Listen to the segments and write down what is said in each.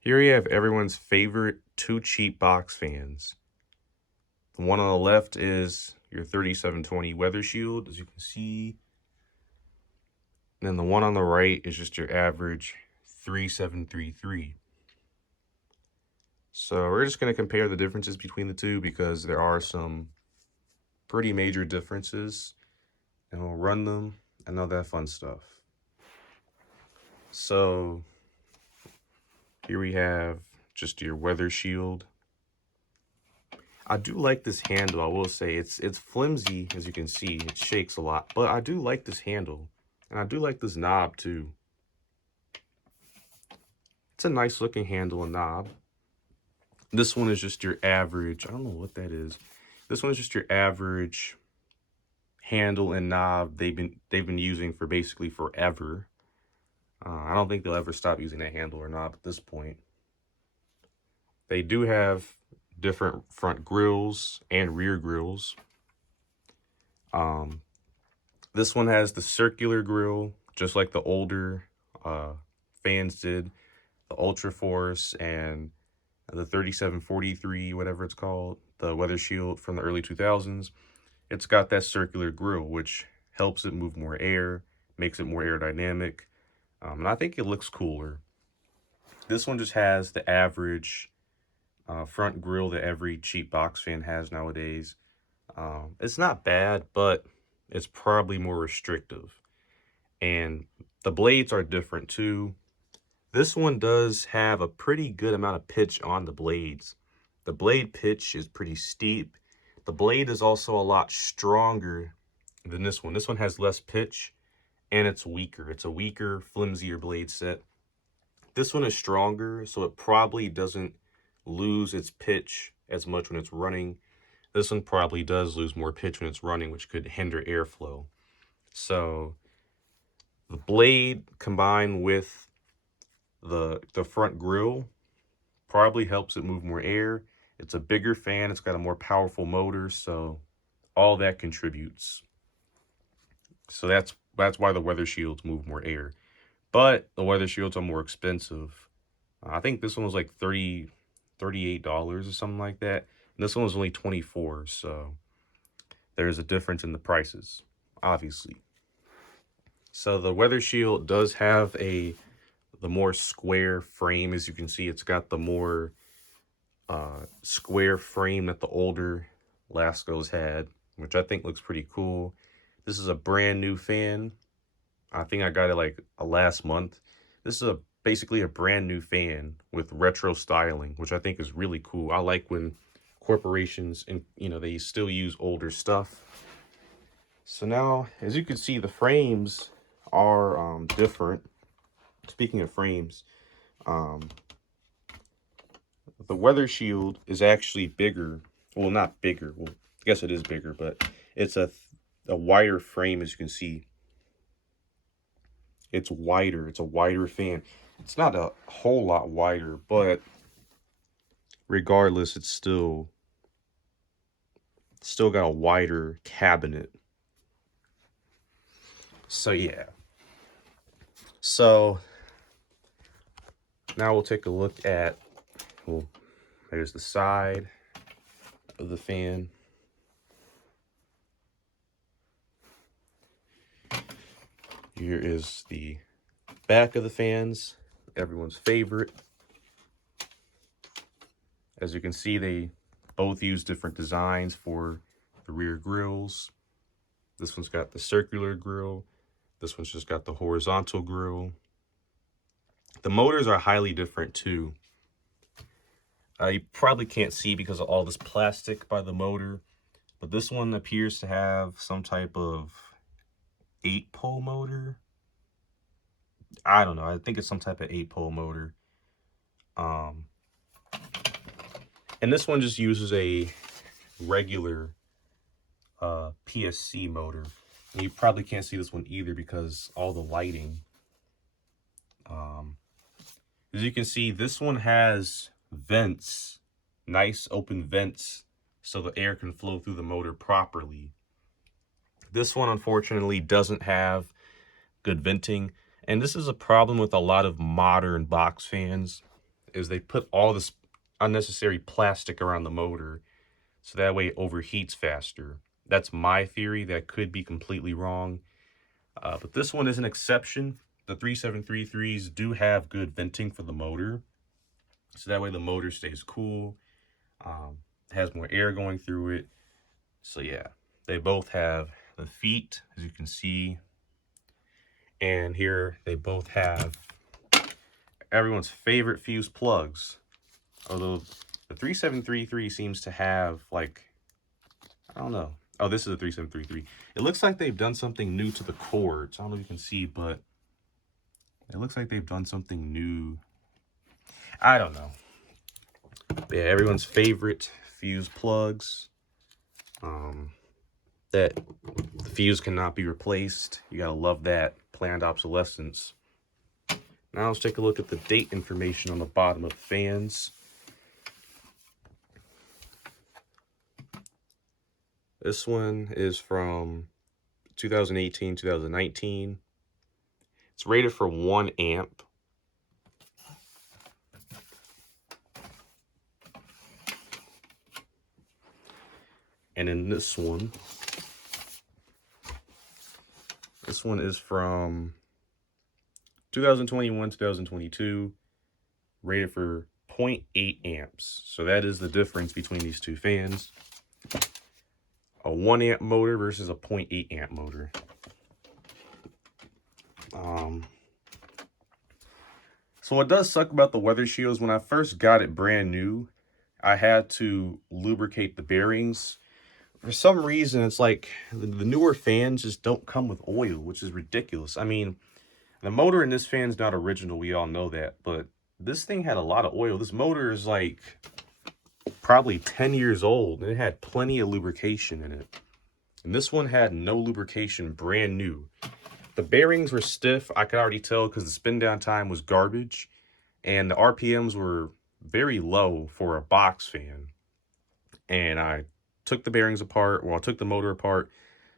Here you have everyone's favorite two cheap box fans. The one on the left is your 3720 Weather Shield, as you can see. And then the one on the right is just your average 3733. So we're just going to compare the differences between the two because there are some pretty major differences. And we'll run them and all that fun stuff. So here we have just your Weather Shield. I do like this handle, I will say. It's flimsy, as you can see. It shakes a lot. But I do like this handle. And I do like this knob, too. It's a nice looking handle and knob. This one is just your average. I don't know what that is. This one is just your average handle and knob they've been using for basically forever. I don't think they'll ever stop using that handle or knob at this point. They do have different front grills and rear grills. This one has the circular grill, just like the older fans did, the Ultra Force and the 3743, whatever it's called, the Weather Shield from the early 2000s. It's got that circular grill, which helps it move more air, makes it more aerodynamic, and I think it looks cooler. This one just has the average front grill that every cheap box fan has nowadays. It's not bad, but it's probably more restrictive. And the blades are different too. This one does have a pretty good amount of pitch on the blades. The blade pitch is pretty steep. The blade is also a lot stronger than this one. This one has less pitch and it's weaker. It's a weaker, flimsier blade set. This one is stronger, so it probably doesn't lose its pitch as much when it's running. This one probably does lose more pitch when it's running, which could hinder airflow. So the blade combined with the front grill probably helps it move more air. It's a bigger fan. It's got a more powerful motor, so all that contributes. So that's why the Weather Shields move more air. But the Weather Shields are more expensive. I think this one was like $38 or something like that. And this one was only $24, so there's a difference in the prices, obviously. So the Weather Shield does have the more square frame. As you can see, it's got the more square frame that the older Laskos had, which I think looks pretty cool. This is a brand new fan. I think I got it like last month. This is basically a brand new fan with retro styling, which I think is really cool. I like when corporations and they still use older stuff. So now, as you can see, the frames are different. Speaking of frames, the Weather Shield is actually bigger. Well, not bigger. Well, I guess it is bigger, but it's a wider frame, as you can see. It's wider. It's a wider fan. It's not a whole lot wider, but regardless, it's still got a wider cabinet. So yeah. So now we'll take a look at, well, there's the side of the fan. Here is the back of the fans, everyone's favorite. As you can see, they both use different designs for the rear grills. This one's got the circular grill. This one's just got the horizontal grill. The motors are highly different too. You probably can't see because of all this plastic by the motor, but this one appears to have some type of 8-pole motor. I don't know. I think it's some type of 8-pole motor. And this one just uses a regular PSC motor. And you probably can't see this one either because all the lighting. As you can see, this one has vents, nice open vents, so the air can flow through the motor properly. This one, unfortunately, doesn't have good venting. And this is a problem with a lot of modern box fans. is they put all this unnecessary plastic around the motor so that way it overheats faster. That's my theory. That could be completely wrong. But this one is an exception. The 3733s do have good venting for the motor. So that way the motor stays cool, has more air going through it. So yeah, they both have the feet, as you can see. And here they both have everyone's favorite fuse plugs. Although the 3733 seems to have, like, I don't know. Oh, this is a 3733. It looks like they've done something new to the cords. I don't know if you can see, but it looks like they've done something new. I don't know. But yeah, everyone's favorite fuse plugs. That the fuse cannot be replaced. You gotta love that planned obsolescence. Now let's take a look at the date information on the bottom of the fans. This one is from 2018, 2019. It's rated for 1 amp. And in this one is from 2021, 2022, rated for 0.8 amps. So that is the difference between these two fans. A 1 amp motor versus a 0.8 amp motor. So what does suck about the weather shield is when I first got it brand new, I had to lubricate the bearings. For some reason, it's like the newer fans just don't come with oil, which is ridiculous. I mean, the motor in this fan is not original. We all know that. But this thing had a lot of oil. This motor is like probably 10 years old. And it had plenty of lubrication in it. And this one had no lubrication, brand new. The bearings were stiff. I could already tell because the spin down time was garbage. And the RPMs were very low for a box fan. And I took the bearings apart. Well, I took the motor apart.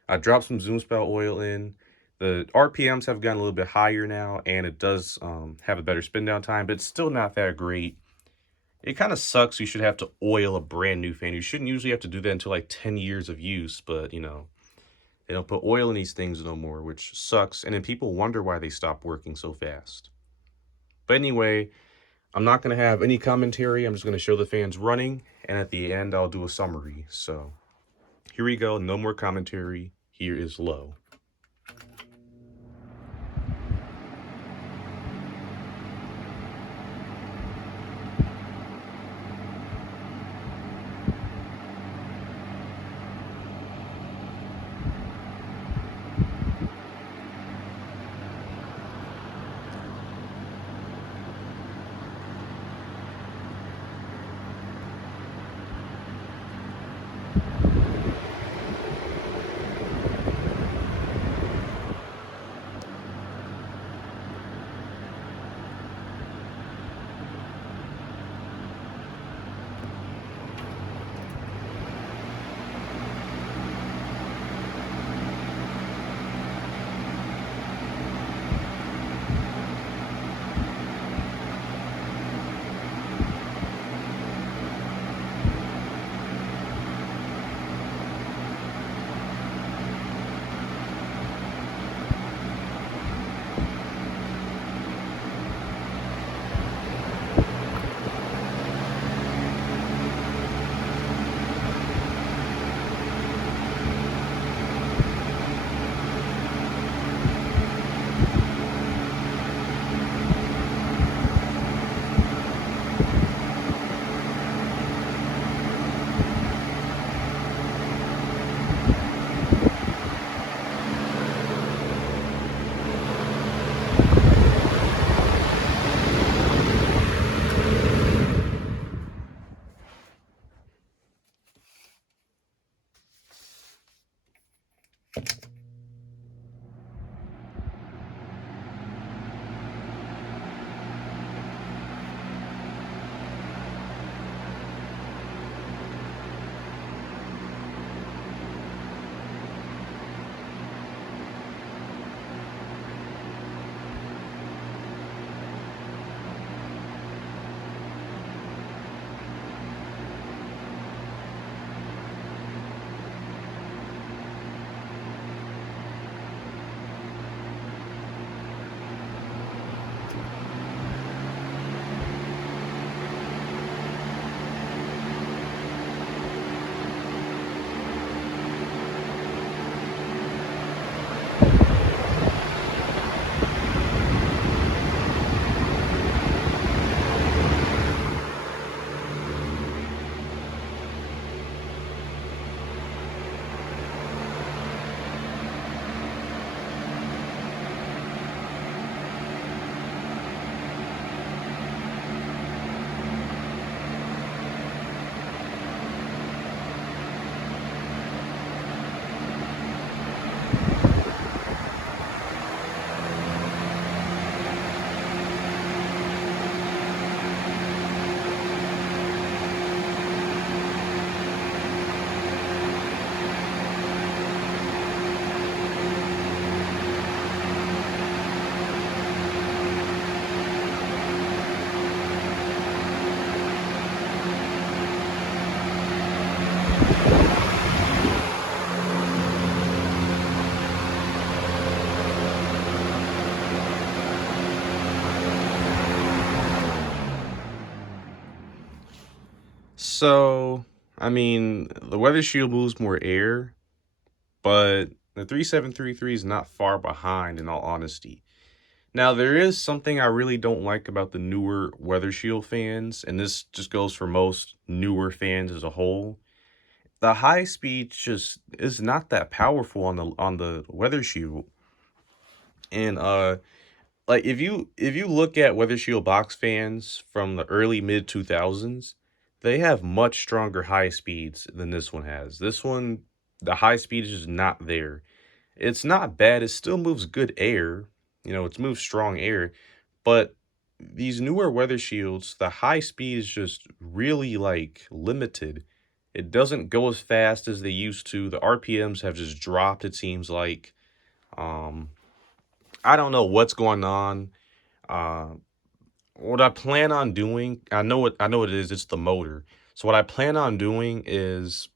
I dropped some zoom spout oil in. The RPMs have gotten a little bit higher now, and it does have a better spin down time, but it's still not that great. It kind of sucks you should have to oil a brand new fan. You shouldn't usually have to do that until like 10 years of use, but you know, they don't put oil in these things no more, which sucks. And then people wonder why they stop working so fast. But anyway, I'm not going to have any commentary. I'm just going to show the fans running, and at the end, I'll do a summary. So here we go. No more commentary. Here is low. So, I mean, the Weather Shield moves more air, but the 3733 is not far behind in all honesty. Now, there is something I really don't like about the newer Weather Shield fans, and this just goes for most newer fans as a whole. The high speed just is not that powerful on the Weather Shield. And like if you look at Weather Shield box fans from the early mid 2000s, they have much stronger high speeds than this one has. This one, the high speed is just not there. It's not bad. It still moves good air. It moves strong air, but these newer Weather Shields, the high speed is just really like limited. It doesn't go as fast as they used to. The RPMs have just dropped, it seems like. Um, I don't know what's going on. Uh, what I plan on doing, I know what it is, it's the motor. So what I plan on doing is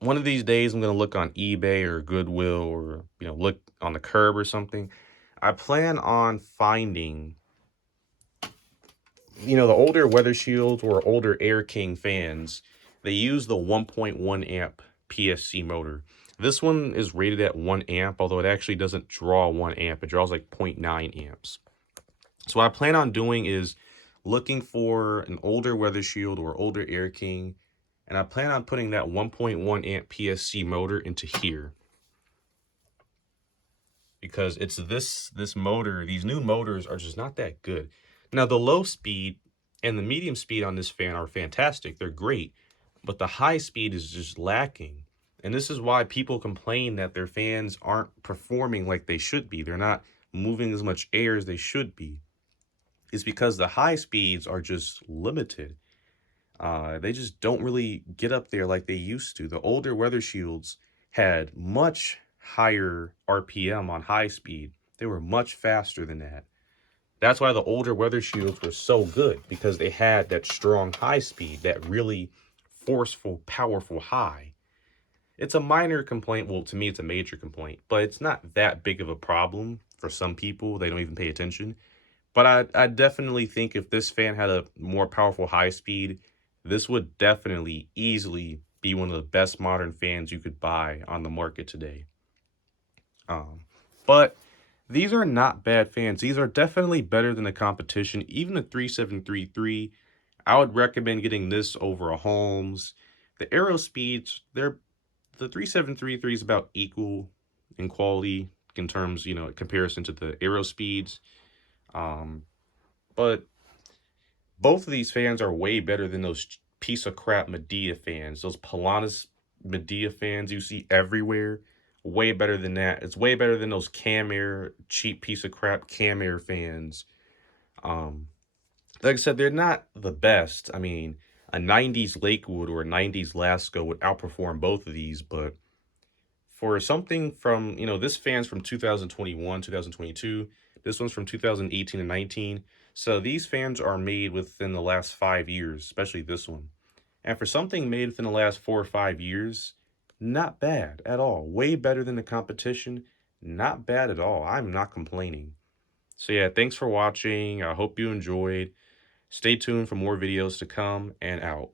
one of these days I'm gonna look on eBay or Goodwill or look on the curb or something. I plan on finding the older Weather Shield or older Air King fans. They use the 1.1 amp PSC motor. This one is rated at 1 amp, although it actually doesn't draw 1 amp. It draws like 0.9 amps. So what I plan on doing is looking for an older Weather Shield or older Air King, and I plan on putting that 1.1 amp PSC motor into here because it's this motor. These new motors are just not that good. Now the low speed and the medium speed on this fan are fantastic. They're great, but the high speed is just lacking. And this is why people complain that their fans aren't performing like they should be. They're not moving as much air as they should be. Is because the high speeds are just limited. They just don't really get up there like they used to. The older Weather Shields had much higher RPM on high speed. They were much faster than that. That's why the older Weather Shields were so good, because they had that strong high speed, that really forceful, powerful high. It's a minor complaint. Well, to me, it's a major complaint, but it's not that big of a problem for some people. They don't even pay attention. But I definitely think if this fan had a more powerful high speed, this would definitely easily be one of the best modern fans you could buy on the market today. But these are not bad fans. These are definitely better than the competition. Even the 3733, I would recommend getting this over a Holmes. The Aero speeds, the 3733 is about equal in quality in terms, in comparison to the Aero speeds. But both of these fans are way better than those piece of crap Medea fans. Those Pilatus Medea fans you see everywhere. Way better than that. It's way better than those Cam Air, cheap piece of crap Cam Air fans. Um, like I said, they're not the best. I mean, a 90s Lakewood or a 90s Lasko would outperform both of these, but for something from, this fan's from 2021, 2022. This one's from 2018 and 19. So these fans are made within the last 5 years, especially this one. And for something made within the last 4 or 5 years, not bad at all. Way better than the competition. Not bad at all. I'm not complaining. So yeah, thanks for watching. I hope you enjoyed. Stay tuned for more videos to come, and out.